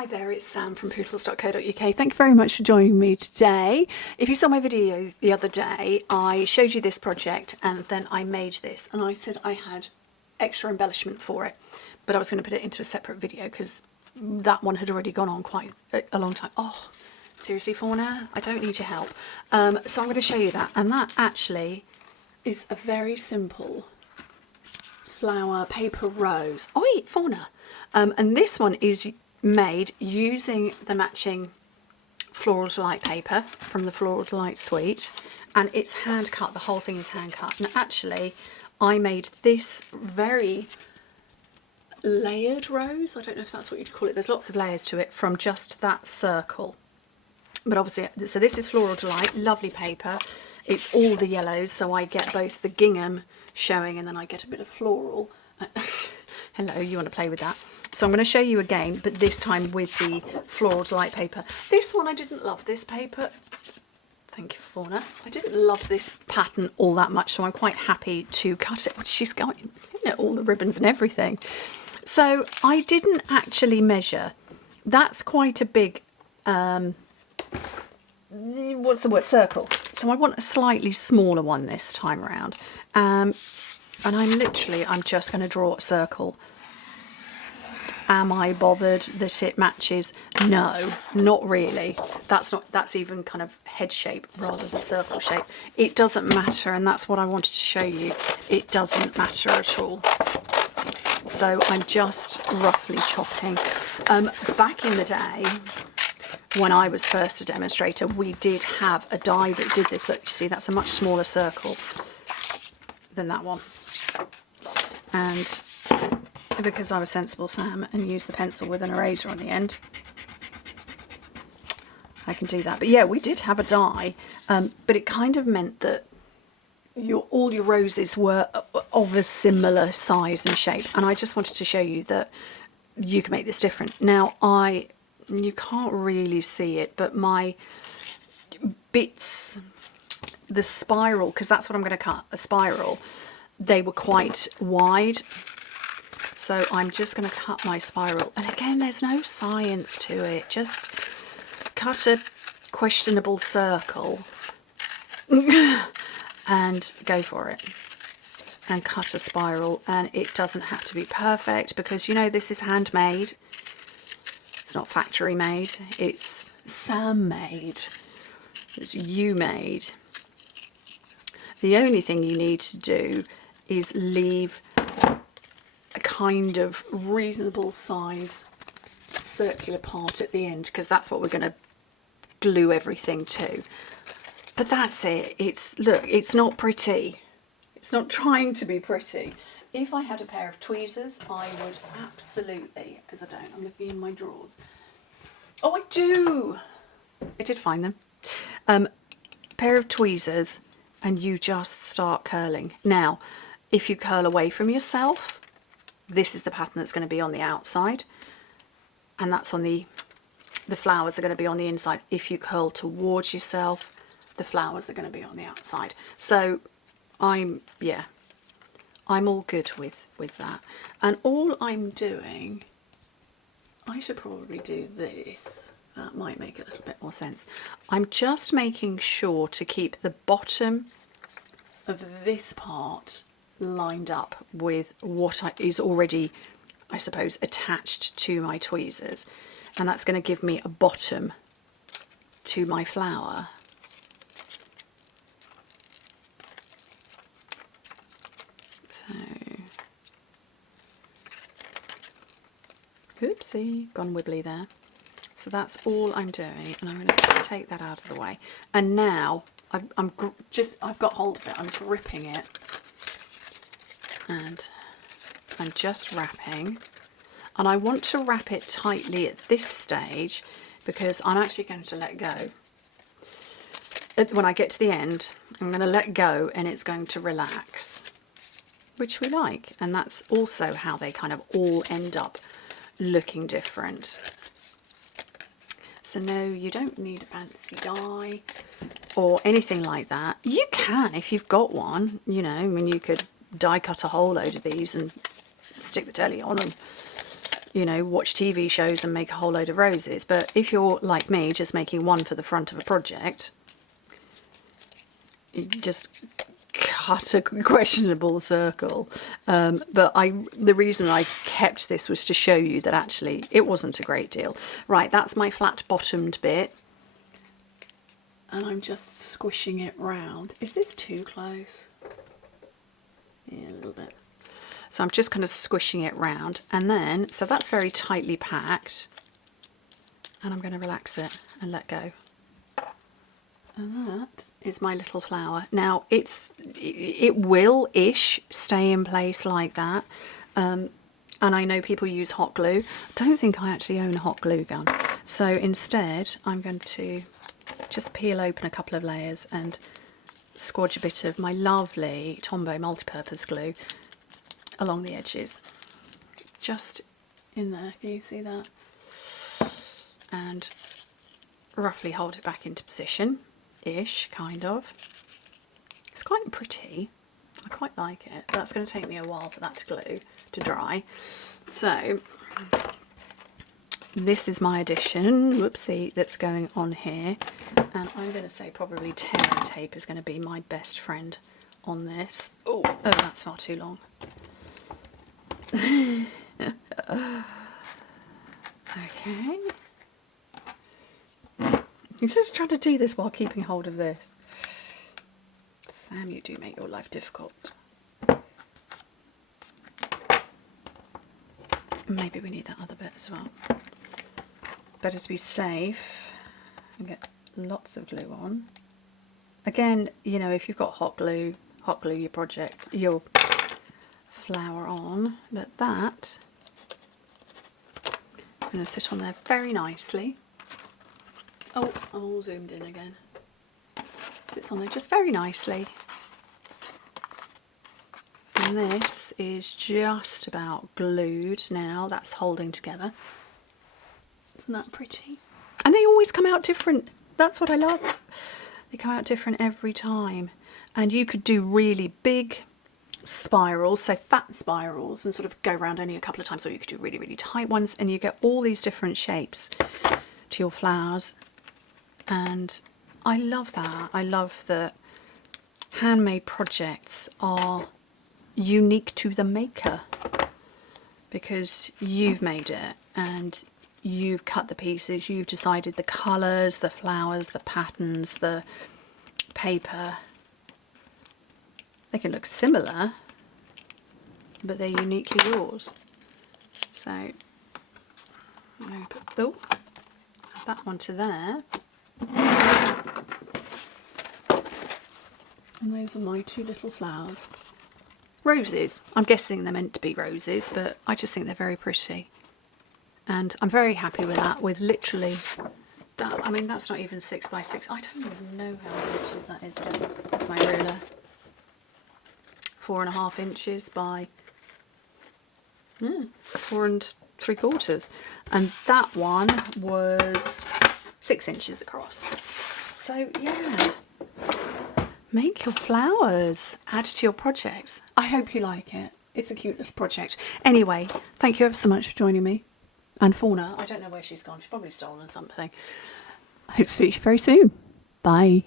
Hi there, it's Sam from Pootles.co.uk. Thank you very much for joining me today. If you saw my video the other day, I showed you this project and then I made this, and I said I had extra embellishment for it, but I was going to put it into a separate video because that one had already gone on quite a long time. Oh, seriously, Fauna, I don't need your help. So I'm going to show you that, and that actually is a very simple flower paper rose. Oi, Fauna! And this one is made using the matching Floral Delight paper from the Floral Delight suite, and it's hand cut. The whole thing is hand cut, and actually I made this very layered rose. I don't know if that's what you'd call it. There's lots of layers to it from just that circle, but obviously, so this is Floral Delight, lovely paper. It's all the yellows, so I get both the gingham showing and then I get a bit of floral. Hello, you want to play with that? So I'm going to show you again, but this time with the Floral Delight paper. This one, I didn't love this paper. Thank you, Fauna. I didn't love this pattern all that much, so I'm quite happy to cut it. She's got, you know, all the ribbons and everything. So I didn't actually measure. That's quite a big, what's the word, circle. So I want a slightly smaller one this time around. And I'm just going to draw a circle. Am I bothered that it matches? No, not really. That's even kind of head shape rather than circle shape. It doesn't matter, and that's what I wanted to show you. It doesn't matter at all. So I'm just roughly chopping. Back in the day, when I was first a demonstrator, we did have a die that did this. Look, you see, that's a much smaller circle than that one. And because I was sensible, Sam, and used the pencil with an eraser on the end, I can do that. But yeah, we did have a die, but it kind of meant that all your roses were of a similar size and shape, and I just wanted to show you that you can make this different. Now, you can't really see it, but my bits, the spiral, because that's what I'm going to cut, a spiral, they were quite wide. So I'm just going to cut my spiral. And again, there's no science to it. Just cut a questionable circle and go for it. And cut a spiral. And it doesn't have to be perfect because, you know, this is handmade. It's not factory made. It's Sam made. It's you made. The only thing you need to do is leave a kind of reasonable size circular part at the end, because that's what we're going to glue everything to. But that's it. Look, it's not pretty. It's not trying to be pretty. If I had a pair of tweezers, I would absolutely, because I don't, I'm looking in my drawers. Oh, I do. I did find them. Pair of tweezers, and you just start curling. Now, if you curl away from yourself, this is the pattern that's going to be on the outside, and that's on the flowers are going to be on the inside. If you curl towards yourself, the flowers are going to be on the outside. So I'm all good with that. And all I'm doing, I should probably do this. That might make a little bit more sense. I'm just making sure to keep the bottom of this part lined up with what is already, I suppose, attached to my tweezers, and that's going to give me a bottom to my flower. So, oopsie, gone wibbly there. So that's all I'm doing, and I'm going to take that out of the way. And now I've got hold of it. I'm gripping it. And I'm just wrapping, and I want to wrap it tightly at this stage because I'm actually going to let go. When I get to the end, I'm going to let go and it's going to relax, which we like, and that's also how they kind of all end up looking different. So no, you don't need a fancy die or anything like that. You can if you've got one, you know, I mean, you could die cut a whole load of these and stick the telly on them. you know, watch TV shows and make a whole load of roses. But if you're like me, just making one for the front of a project, you just cut a questionable circle. But the reason I kept this was to show you that actually it wasn't a great deal. Right, that's my flat bottomed bit. And I'm just squishing it round. Is this too close? Yeah, a little bit. So I'm just kind of squishing it round, and then, so that's very tightly packed, and I'm going to relax it and let go. And that is my little flower. Now it will-ish stay in place like that, and I know people use hot glue. I don't think I actually own a hot glue gun, so instead I'm going to just peel open a couple of layers and squodge a bit of my lovely Tombow multi-purpose glue along the edges, just in there. Can you see that? And roughly hold it back into position-ish, kind of. It's quite pretty. I quite like it. That's going to take me a while for that to dry. So this is my addition, whoopsie, that's going on here, and I'm going to say probably tearing tape is going to be my best friend on this. Oh, that's far too long. Okay. You're just trying to do this while keeping hold of this. Sam, you do make your life difficult. Maybe we need that other bit as well. Better to be safe and get lots of glue on. Again, you know, if you've got hot glue your project, your flower on, but that is going to sit on there very nicely. Oh, I'm all zoomed in again. Sits on there just very nicely. And this is just about glued now. That's holding together. Isn't that pretty? And they always come out different. That's what I love. They come out different every time. And you could do really big spirals, so fat spirals, and sort of go around only a couple of times, or you could do really, really tight ones, and you get all these different shapes to your flowers. And I love that. I love that handmade projects are unique to the maker, because you've made it and you've cut the pieces, you've decided the colours, the flowers, the patterns, the paper. They can look similar, but they're uniquely yours. So I'm going to put that one to there. And those are my two little flowers. Roses. I'm guessing they're meant to be roses, but I just think they're very pretty. And I'm very happy with that, with literally that. I mean, that's not even 6 by 6. I don't even know how many inches that is. That's my ruler. 4.5 inches by 4 3/4. And that one was 6 inches across. So yeah, make your flowers, add to your projects. I hope you like it. It's a cute little project. Anyway, thank you ever so much for joining me. And Fauna, I don't know where she's gone. She's probably stolen something. I hope to see you very soon. Bye.